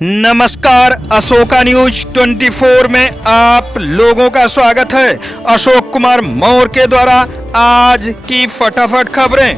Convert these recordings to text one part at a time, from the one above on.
नमस्कार, अशोका न्यूज 24 में आप लोगों का स्वागत है। अशोक कुमार मौर्य के द्वारा आज की फटाफट खबरें।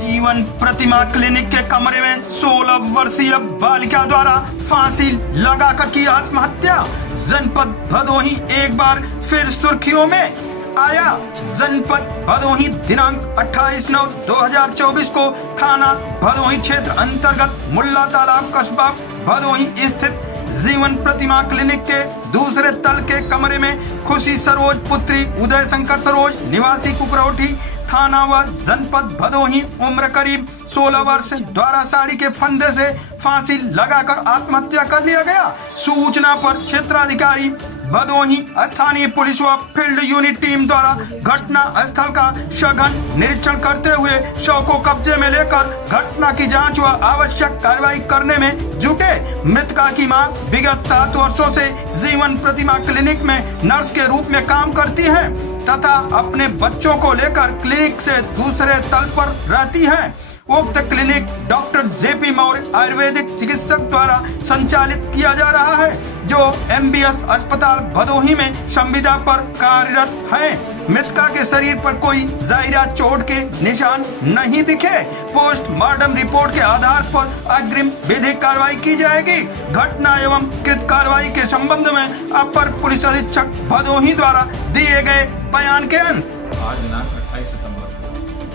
जीवन प्रतिमा क्लिनिक के कमरे में 16 वर्षीय बालिका द्वारा फांसी लगाकर की आत्महत्या। जनपद भदोही एक बार फिर सुर्खियों में आया। जनपद भदोही दिनांक 28/9/2024 को थाना भदोही क्षेत्र अंतर्गत मुल्ला तालाब कस्बा भदोही स्थित जीवन प्रतिमा क्लिनिक के दूसरे तल के कमरे में खुशी सरोज पुत्री उदय शंकर सरोज निवासी कुकरौठी थाना व जनपद भदोही उम्र करीब 16 वर्ष द्वारा साड़ी के फंदे से फांसी लगाकर आत्महत्या कर लिया गया। सूचना पर क्षेत्राधिकारी भदोही स्थानीय पुलिस व फील्ड यूनिट टीम द्वारा घटना स्थल का सघन निरीक्षण करते हुए शव को कब्जे में लेकर घटना की जांच व आवश्यक कार्रवाई करने में जुटे। मृतका की मां विगत 7 वर्षों से जीवन प्रतिमा क्लिनिक में नर्स के रूप में काम करती है तथा अपने बच्चों को लेकर क्लिनिक से दूसरे तल पर रहती है। उक्त clinic doctor JP Maurya Ayurvedic चिकित्सक द्वारा संचालित किया जा रहा है, जो एमबीएस अस्पताल भदोही में संविदा पर कार्यरत है। मृतका के शरीर पर कोई जाहिरा चोट के निशान नहीं दिखे। पोस्टमार्टम रिपोर्ट के आधार पर अग्रिम विधिक कार्रवाई की जाएगी। घटना एवं कृत कार्रवाई के संबंध में अपर पुलिस अधीक्षक भदोही द्वारा दिए गए बयान के अनुसार आज दिनांक 28 सितंबर को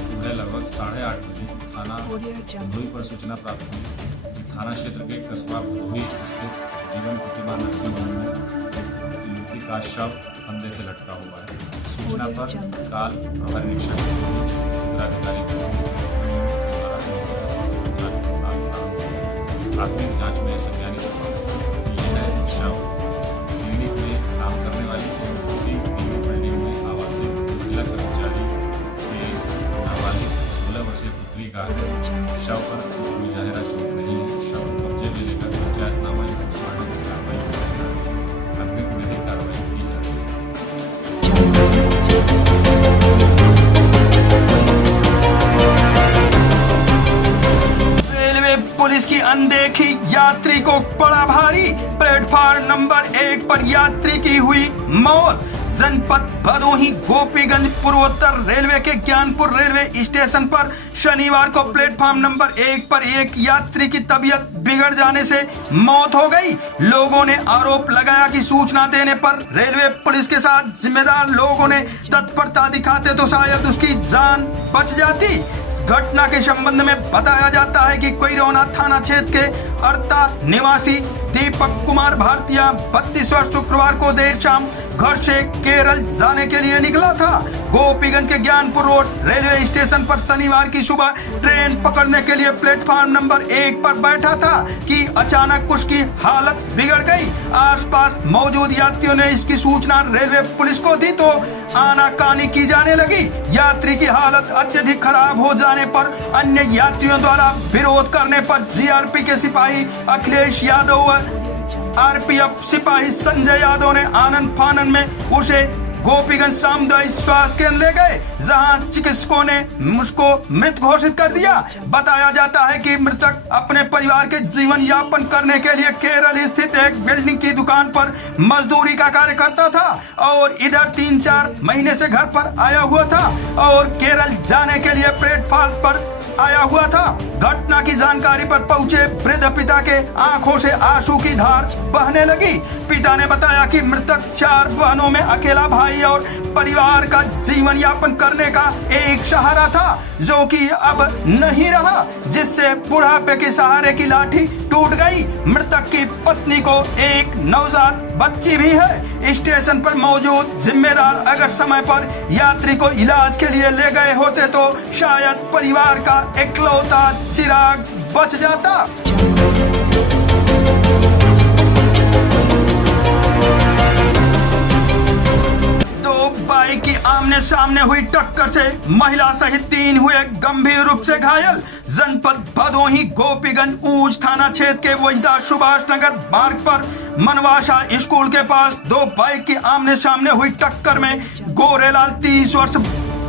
सुबह लगभग 8:30 बजे थाना भदोही पर सूचना प्राप्त हुई कि थाना क्षेत्र के कस्बा भदोही स्थित जीवन प्रतिमा नर्सिंग होम में एक युवती का शव फंदे से लटका हुआ है। सूचना पर तत्काल प्रभारी निरीक्षक क्षेत्राधिकारी प्राथमिक जांच में संज्ञानित हुआ कि यह शव क्लिनिक में काम करने वाली एवं उसी क्लिनिक बिल्डिंग में आवासीय महिला कर्मचारी के नाबालिग 16 वर्षीय पुत्री का है। शव पर कोई जाहिरा चोट नहीं है। शव कब्जे में लेकर पंचायतनामा एवं पोस्टमार्टम की कार्रवाई अग्रिम विधिक कार्रवाई की जा रही है। रेलवे पुलिस की अनदेखी यात्री को पड़ा भारी। प्लेटफार्म नंबर 1 पर यात्री की हुई मौत। जनपद भदोही गोपीगंज पूर्वोत्तर रेलवे के ज्ञानपुर रेलवे स्टेशन पर शनिवार को प्लेटफार्म नंबर 1 पर एक यात्री की तबीयत बिगड़ जाने से मौत हो गई। लोगों ने आरोप लगाया कि सूचना देने पर रेलवे पुलिस के साथ जिम्मेदार लोगों ने तत्परता दिखाते तो शायद उसकी जान बच जाती। घटना के संबंध में बताया जाता है कि कोइरोना थाना क्षेत्र के अर्ता निवासी दीपक कुमार भारतीय 32 वर्ष शुक्रवार को देर शाम घर से केरल जाने के लिए निकला था। गोपीगंज के ज्ञानपुर रोड रेलवे स्टेशन पर शनिवार की सुबह ट्रेन पकड़ने के लिए प्लेटफार्म नंबर 1 पर बैठा था कि अचानक उसकी हालत बिगड़ गई। आसपास मौजूद यात्रियों ने इसकी सूचना रेलवे पुलिस को दी तो आनाकानी की जाने लगी। यात्री की हालत अत्यधिक खराब हो जाने पर अन्य यात्रियों द्वारा विरोध करने पर जीआरपी के सिपाही अखिलेश यादव व आरपीएफ सिपाही संजय यादव ने आनंद फानन में उसे गोपीगंज सामुदायिक स्वास्थ्य केंद्र ले गए, जहां चिकित्सकों ने उसको मृत घोषित कर दिया। बताया जाता है कि मृतक अपने परिवार के जीवन यापन करने के लिए केरल स्थित एक बिल्डिंग की दुकान पर मजदूरी का कार्य करता था और इधर 3-4 महीने से घर पर आया हुआ था और केरल जाने के लिए प्लेटफार्म पर आया हुआ था। घटना की जानकारी पर पहुंचे वृद्ध पिता के आंखों से आंसू की धार बहने लगी। पिता ने बताया कि मृतक 4 बहनों में अकेला भाई और परिवार का जीवन यापन करने का एक सहारा था, जो कि अब नहीं रहा, जिससे बुढ़ापे के सहारे की लाठी टूट गई। मृतक की पत्नी को एक नवजात बच्ची भी है। स्टेशन पर मौजूद जिम्मेदार अगर समय पर यात्री को इलाज के लिए ले गए होते तो शायद परिवार का इकलौता चिराग बच जाता। दो बाइक की आमने सामने हुई टक्कर से महिला सहित 3 हुए गंभीर रूप से घायल। जनपद भदोही गोपीगंज ऊंच थाना क्षेत्र के वहीदा सुभाष नगर मार्ग पर मनवासा स्कूल के पास 2 बाइक की आमने सामने हुई टक्कर में गोरेलाल 30 वर्ष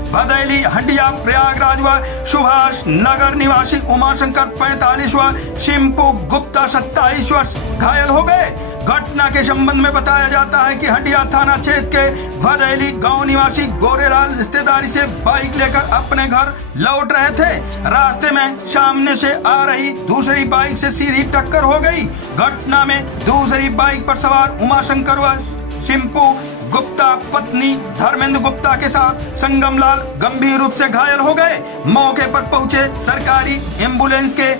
भदैली हंडिया प्रयागराज व सुभाष नगर निवासी उमाशंकर 45 व शिंपू गुप्ता 27 वर्ष घायल हो गए। घटना के संबंध में बताया जाता है कि हंडिया थाना क्षेत्र के भदैली गांव निवासी गोरेलाल रिश्तेदारी से बाइक लेकर अपने घर लौट रहे थे। रास्ते में सामने से आ रही दूसरी बाइक से सीधी टक्कर हो गई। घटना में दूसरी बाइक पर सवार उमाशंकर व शिंपू गुप्ता पत्नी धर्मेंद्र गुप्ता के साथ संगमलाल गंभीर रूप से घायल हो गए। मौके पर पहुंचे सरकारी एम्बुलेंस के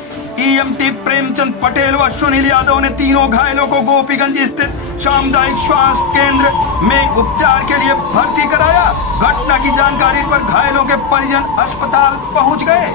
ईएमटी प्रेमचंद पटेल व सुनील यादव ने तीनों घायलों को गोपीगंज स्थित सामुदायिक स्वास्थ्य केंद्र में उपचार के लिए भर्ती कराया। घटना की जानकारी पर घायलों के परिजन अस्पताल पहुंच गए।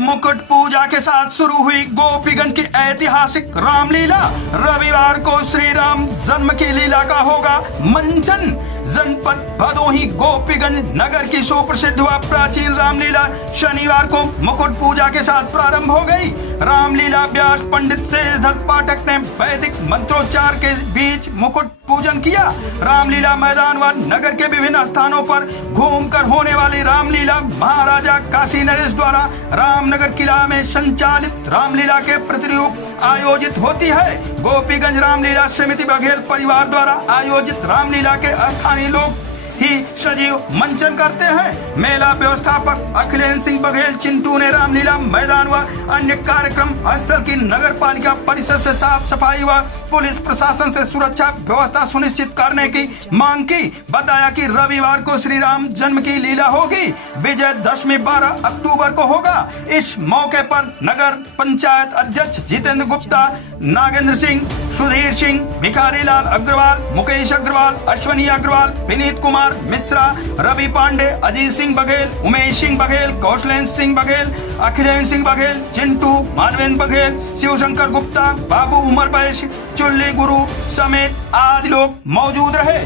मुकुट पूजा के साथ शुरू हुई गोपीगंज की ऐतिहासिक रामलीला। रविवार को श्री राम जन्म की लीला का होगा मंचन। जनपद भदोही गोपीगंज नगर की सुप्रसिद्ध व प्राचीन रामलीला शनिवार को मुकुट पूजा के साथ प्रारंभ हो गई। रामलीला व्यास पंडित शेषधर पाठक ने वैदिक मंत्रोच्चार के बीच मुकुट पूजन किया। रामलीला मैदान व नगर के विभिन्न स्थानों पर घूमकर होने वाली रामलीला महाराजा काशी नरेश द्वारा रामनगर किला में संचालित रामलीला के प्रतिरूप आयोजित होती है। गोपीगंज रामलीला समिति बघेल परिवार द्वारा आयोजित रामलीला के स्थानीय लोग ही सजीव मंचन करते हैं। मेला व्यवस्थापक अखिलेश सिंह बघेल चिंटू ने रामलीला मैदान व अन्य कार्यक्रम स्थल की नगर पालिका परिषद से साफ सफाई व पुलिस प्रशासन से सुरक्षा व्यवस्था सुनिश्चित करने की मांग की। बताया कि रविवार को श्री राम जन्म की लीला होगी। विजयदशमी 12 अक्टूबर को होगा। इस मौके पर नगर पंचायत अध्यक्ष जितेंद्र गुप्ता, नागेंद्र सिंह, सुधीर सिंह, भिखारी लाल अग्रवाल, मुकेश अग्रवाल, अश्वनी अग्रवाल, विनीत कुमार मिश्रा, रवि पांडे, अजीत सिंह बघेल, उमेश सिंह बघेल, कौशलेंद्र सिंह बघेल, अखिलेश सिंह बघेल, चिंटू, मानवेंद्र बघेल, शिवशंकर गुप्ता, बाबू उमर बैश, चुल्ली गुरु समेत आदि लोग मौजूद रहे।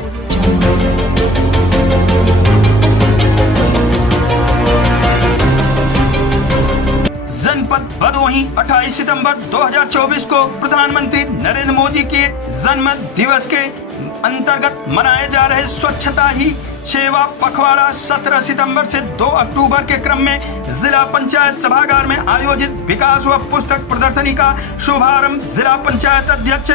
जनपद भदोही 28 सितंबर 2024 को प्रधानमंत्री नरेंद्र मोदी के जन्म दिवस के अंतर्गत मनाए जा रहे स्वच्छता ही सेवा पखवाड़ा 17 सितंबर से 2 अक्टूबर के क्रम में जिला पंचायत सभागार में आयोजित विकास व पुस्तक प्रदर्शनी का शुभारंभ जिला पंचायत अध्यक्ष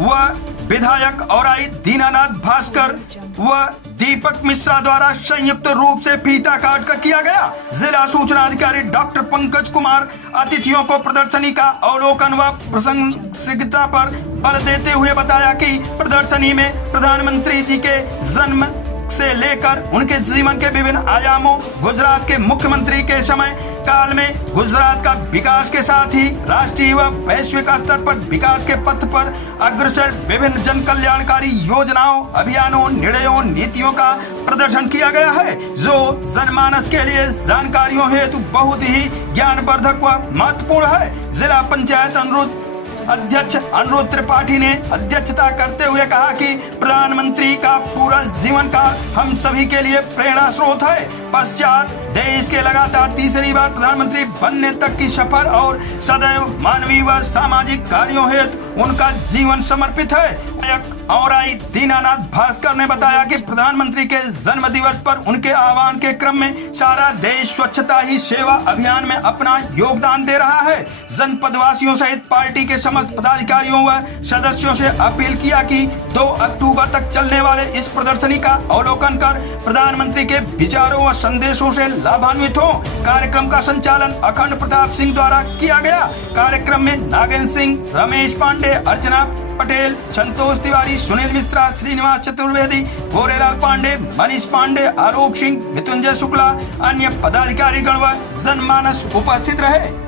व विधायक औराई दीनानाथ भास्कर व दीपक मिश्रा द्वारा संयुक्त रूप से फीता काट कर किया गया। जिला सूचना अधिकारी डॉक्टर पंकज कुमार अतिथियों को प्रदर्शनी का अवलोकन व प्रासंगिकता पर बल देते हुए बताया कि प्रदर्शनी में प्रधानमंत्री जी के जन्म से लेकर उनके जीवन के विभिन्न आयामों, गुजरात के मुख्यमंत्री के समय काल में गुजरात का विकास के साथ ही राष्ट्रीय व वैश्विक स्तर पर विकास के पथ पर अग्रसर विभिन्न जन कल्याणकारी योजनाओं, अभियानों, निर्णयों, नीतियों का प्रदर्शन किया गया है, जो जनमानस के लिए जानकारियों हेतु बहुत ही ज्ञानवर्धक व महत्वपूर्ण है। जिला पंचायत अध्यक्ष अनुरुद्ध त्रिपाठी ने अध्यक्षता करते हुए कहा कि प्रधानमंत्री का पूरा जीवन काल हम सभी के लिए प्रेरणा स्रोत है। पश्चात देश के लगातार तीसरी बार प्रधानमंत्री बनने तक की सफर और सदैव मानवीय व सामाजिक कार्यों हेतु उनका जीवन समर्पित है। औराई दीनानाथ भास्कर ने बताया कि प्रधानमंत्री के जन्म दिवस पर उनके आह्वान के क्रम में सारा देश स्वच्छता ही सेवा अभियान में अपना योगदान दे रहा है। जनपद वासियों सहित पार्टी के समस्त पदाधिकारियों व सदस्यों से अपील किया कि 2 अक्टूबर तक चलने वाले इस प्रदर्शनी का अवलोकन कर प्रधानमंत्री के विचारों व संदेशों से लाभान्वित हो। कार्यक्रम का संचालन अखंड प्रताप सिंह द्वारा किया गया। कार्यक्रम में नागेंद्र सिंह, रमेश पांडे, अर्चना पटेल, संतोष तिवारी, सुनील मिश्रा, श्रीनिवास चतुर्वेदी, गोरेलाल पांडे, मनीष पांडे, आलोक सिंह, मृत्युंजय शुक्ला, अन्य पदाधिकारी गण व जनमानस उपस्थित रहे।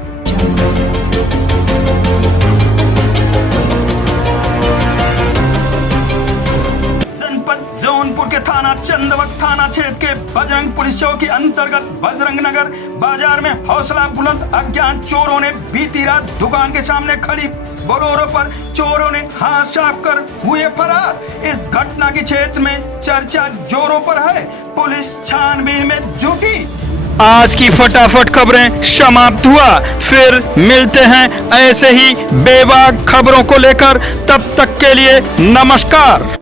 जौनपुर के थाना चंदवट थाना क्षेत्र के बजरंग पुलिस चौकी अंतर्गत बजरंग नगर बाजार में हौसला बुलंद अज्ञात चोरों ने बीती रात दुकान के सामने खड़ी बोलेरो पर चोरों ने हाथ साफ कर हुए फरार। इस घटना के क्षेत्र में चर्चा जोरों पर है। पुलिस छानबीन में जुटी। आज की फटाफट खबरें समाप्त हुआ। फिर मिलते हैं ऐसे ही बेबाक खबरों को लेकर। तब तक तक के लिए नमस्कार।